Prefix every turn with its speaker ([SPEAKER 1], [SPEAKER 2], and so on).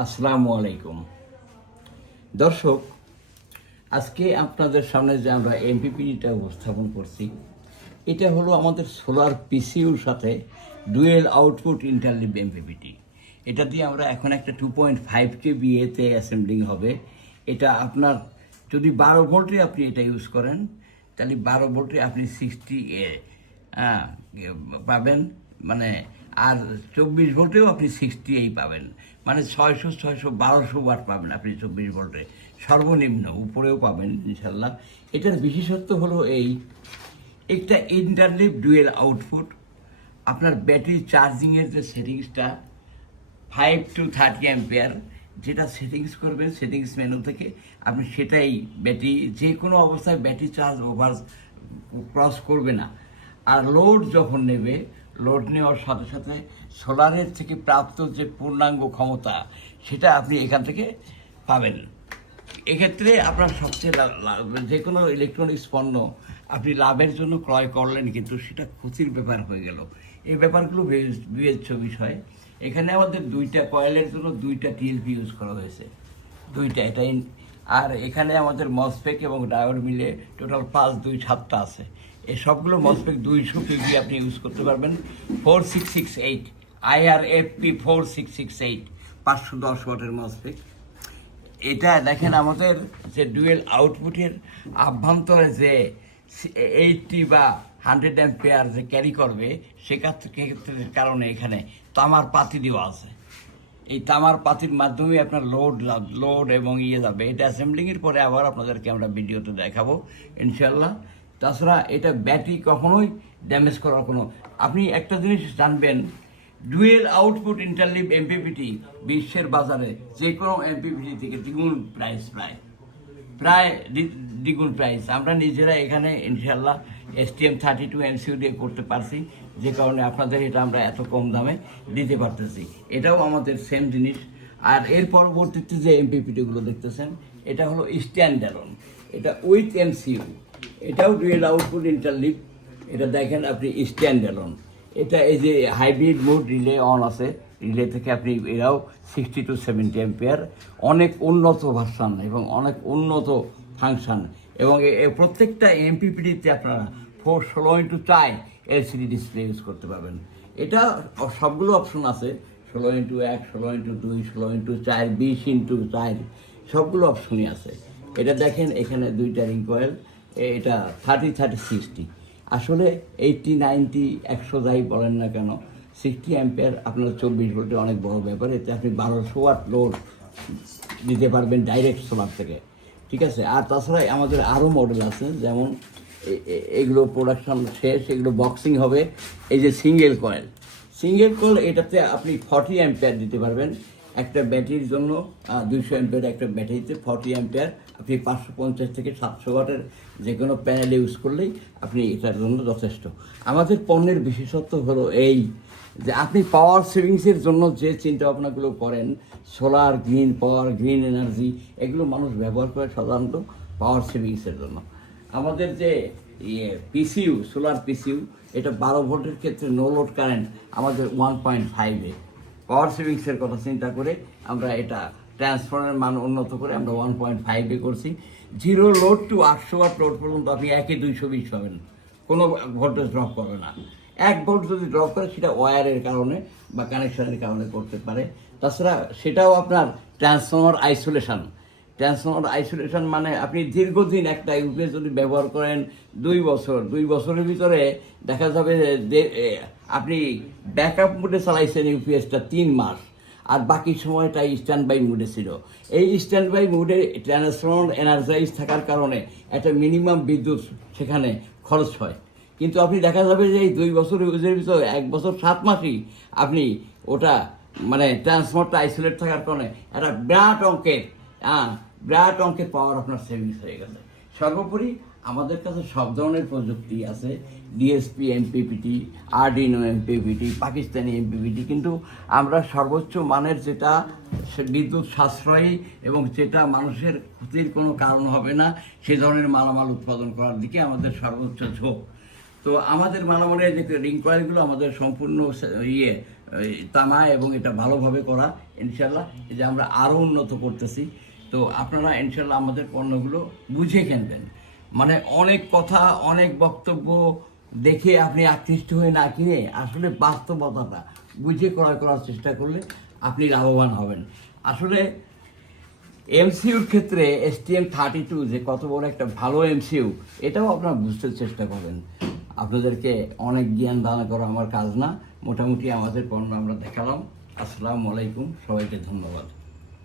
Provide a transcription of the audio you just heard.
[SPEAKER 1] আসসালামু আলাইকুম। দর্শক, আজকে আপনাদের সামনে যে আমরা এমপিপিটা উপস্থাপন করছি, এটা হলো আমাদের সোলার পিসিউর সাথে ডুয়েল আউটপুট ইন্টারলিভ এমপিপিটি। এটা দিয়ে আমরা এখন একটা টু পয়েন্ট ফাইভ কে বিএতে অ্যাসেম্বলিং হবে। এটা আপনার, যদি বারো ভোল্টে আপনি এটা ইউজ করেন, তাহলে বারো ভোল্টে আপনি সিক্সটি এ পাবেন। মানে আর চব্বিশ ভোল্টেও আপনি সিক্সটি এই পাবেন। মানে ছয়শো ছয়শো, বারোশো ওয়াট পাবেন আপনি চব্বিশ ভোল্টে। সর্বনিম্ন, উপরেও পাবেন ইনশাল্লাহ। এটার বিশেষত্ব হলো এই, একটা ইন্টারলিভ ডুয়েল আউটপুট আপনার ব্যাটারি চার্জিংয়ের যে সেটিংসটা ফাইভ টু থার্টি অ্যাম্পিয়ার যেটা সেটিংস করবেন সেটিংস মেনু থেকে, আপনি সেটাই ব্যাটারি যে কোনো অবস্থায় ব্যাটারি চার্জ ওভার ক্রস করবে না। আর লোড যখন নেবে লোড নেওয়ার সাথে সাথে সোলারের থেকে প্রাপ্ত যে পূর্ণাঙ্গ ক্ষমতা, সেটা আপনি এখান থেকে পাবেন। এক্ষেত্রে আপনার সবচেয়ে যে কোনো ইলেকট্রনিক্স পণ্য আপনি লাভের জন্য ক্রয় করলেন, কিন্তু সেটা ক্ষতির ব্যাপার হয়ে গেল। এই ব্যাপারগুলো বিবেচ- বিবেচ্য বিষয়। এখানে আমাদের দুইটা কয়েলের জন্য দুইটা টিএলপি ইউজ করা হয়েছে। দুইটা এটাই আর এখানে আমাদের মসপেক এবং ডায়োড মিলে টোটাল পাঁচ, দুই, সাতটা আছে। এই সবগুলো মসপেক দুইশো পিবি আপনি ইউজ করতে পারবেন। Four six six eight IRFP four six six eight পাঁচশো দশ ওয়াটের মসপেক এটা দেখেন আমাদের যে ডুয়েল আউটপুটের আভ্যন্তরে যে এইটটি বা হান্ড্রেড অ্যাম্পিয়ার যে ক্যারি করবে সেক্ষেত্রে কারণে এখানে তামার পাতি দেওয়া আছে। এই তামার পাতির মাধ্যমে আপনার লোড লোড এবং ইয়ে যাবে। এটা অ্যাসেম্বলিংয়ের পরে আবার আপনাদেরকে আমরা ভিডিওতে দেখাবো ইনশাল্লাহ তাছাড়া এটা ব্যাটারি কখনোই ড্যামেজ করার কোনো আপনি একটা জিনিস জানবেন ডুয়েল আউটপুট ইন্টারলিভ এমপিপিটি বিশ্বের বাজারে যে কোনো এমপিপিটি থেকে দ্বিগুণ প্রাইস প্রায় প্রায় দ্বি- দ্বিগুণ প্রাইস আমরা নিজেরা এখানে ইনশাল্লাহ S T M thirty two MCU দিয়ে করতে পারছি। যে কারণে আপনাদের এটা আমরা এত কম দামে দিতে পারতেছি। এটাও আমাদের সেম জিনিস। আর এর পরবর্তীতে যে এমপিপিটিগুলো দেখতেছেন, এটা হলো স্ট্যান্ড অ্যালোন এটা উইথ এমসিউ এটাও ডুয়েল আউটপুট ইন্টারলিভ এটা দেখেন আপনি স্ট্যান্ড অ্যালোন এটা এই যে হাইব্রিড মোড রিলে অন আছে। রিলে থেকে আপনি এরাও সিক্সটি টু সেভেন্টি অ্যাম্পিয়ার অনেক উন্নত ভার্সান এবং অনেক উন্নত ফাংশন এবং প্রত্যেকটা এমপিপিডিতে আপনারা ফোর ষোলো ইন্টু চাই এলসিডি ডিসপ্লে ইউজ করতে পারবেন। এটা সবগুলো অপশন আছে, ষোলো ইন্টু এক, ষোলো ইন্টু দুই, ষোলো ইন্টু চার, বিশ ইন্টু চার, সবগুলো অপশনই আছে। এটা দেখেন, এখানে দুইটা রিং কয়েল এটা থার্টি থার্টি সিক্সটি আসলে এইটটি নাইনটি একশো যাই বলেন না কেন সিক্সটি অ্যাম্পিয়ার আপনার চব্বিশ ভোল্টের অনেক বড় ব্যাপার, এতে আপনি বারোশো ওয়াট লোড দিতে পারবেন ডাইরেক্ট সোলার থেকে। ঠিক আছে? আর তাছাড়া আমাদের আরও মডেল আছে, যেমন এগুলো প্রোডাকশন শেষ, এগুলো বক্সিং হবে। এই যে সিঙ্গেল কয়েল সিঙ্গেল কয়েল এটাতে আপনি ফর্টি অ্যাম্পিয়ার দিতে পারবেন। একটা ব্যাটারির জন্য দুইশো অ্যাম্পিয়ার একটা ব্যাটারিতে ফর্টি অ্যাম্পিয়ার আপনি পাঁচশো পঞ্চাশ থেকে সাতশো ওয়াটের যে কোনো প্যানেল ইউজ করলেই আপনি এটার জন্য যথেষ্ট। আমাদের পণ্যের বিশেষত্ব হলো এই যে আপনি পাওয়ার সেভিংসের জন্য যে চিন্তা ভাবনাগুলো করেন solar green power green energy এগুলো মানুষ ব্যবহার করে সাধারণত পাওয়ার সেভিংসের জন্য। আমাদের যে ইয়ে পিসিউ সোলার পিসিউ এটা বারো ভোল্টের ক্ষেত্রে নো লোড কারেন্ট আমাদের ওয়ান পয়েন্ট ফাইভে পাওয়ার সেভিংসের কথা চিন্তা করে আমরা এটা ট্রান্সফর্মের মান উন্নত করে আমরা ওয়ান পয়েন্ট ফাইভে করছি। জিরো লোড টু আটশো ওয়াট লোড পর্যন্ত আপনি একে দুইশো বিশ পাবেন। কোনো ভোল্টেজ ড্রপ করবে না। এক ভোল্ট যদি ড্রপ করে, সেটা ওয়্যারের কারণে বা কানেকশনের কারণে করতে পারে। তাছাড়া সেটাও আপনার ট্রান্সফর্মার আইসোলেশন ট্রান্সফর্মার আইসোলেশন মানে আপনি দীর্ঘদিন একটা ইউপিএস যদি ব্যবহার করেন, দুই বছর, দুই বছরের ভিতরে দেখা যাবে যে আপনি ব্যাকআপ মোডে চালাইছেন ইউপিএসটা তিন মাস, আর বাকি সময়টা স্ট্যান্ড বাই মুডে ছিল। এই স্ট্যান্ড বাই মুডে ট্রান্সফর্মার এনার্জাইজ থাকার কারণে একটা মিনিমাম বিদ্যুৎ সেখানে খরচ হয়। কিন্তু আপনি দেখা যাবে যে এই দুই বছর ইউজের ভিতরে এক বছর সাত মাসই আপনি ওটা মানে ট্রান্সফর্মারটা আইসোলেট থাকার কারণে একটা বিরাট অঙ্কের হ্যাঁ বিরাট অঙ্কের পাওয়ার আপনার সেভিংস হয়ে গেছে। সর্বোপরি আমাদের কাছে সব ধরনের প্রযুক্তি আছে। DSP MPPT Arduino MPPT Pakistani MPPT কিন্তু আমরা সর্বোচ্চ মানের যেটা বিদ্যুৎ সাশ্রয়ী এবং যেটা মানুষের ক্ষতির কোনো কারণ হবে না, সে ধরনের মালামাল উৎপাদন করার দিকে আমাদের সর্বোচ্চ ঝোঁক। তো আমাদের মালামালের যে রিং কয়েলগুলো আমাদের সম্পূর্ণ ইয়ে তামা এবং এটা ভালোভাবে করা ইনশাল্লাহ যে আমরা আরও উন্নত করতেছি। তো আপনারা ইনশাল্লাহ আমাদের পণ্যগুলো বুঝে কিনবেন। মানে অনেক কথা, অনেক বক্তব্য দেখে আপনি আকৃষ্ট হয়ে না কিনে আসলে বাস্তবতাটা বুঝে ক্রয় করার চেষ্টা করলে আপনি লাভবান হবেন। আসলে এমসিউর ক্ষেত্রে এসটিএম থার্টি টু যে কত বড় একটা ভালো এমসিউ, এটাও আপনারা বুঝতে চেষ্টা করবেন। আপনাদেরকে অনেক জ্ঞান দান করা আমার কাজ না, মোটামুটি আমাদের পণ্য আমরা দেখালাম। আসসালামু আলাইকুম, সবাইকে ধন্যবাদ।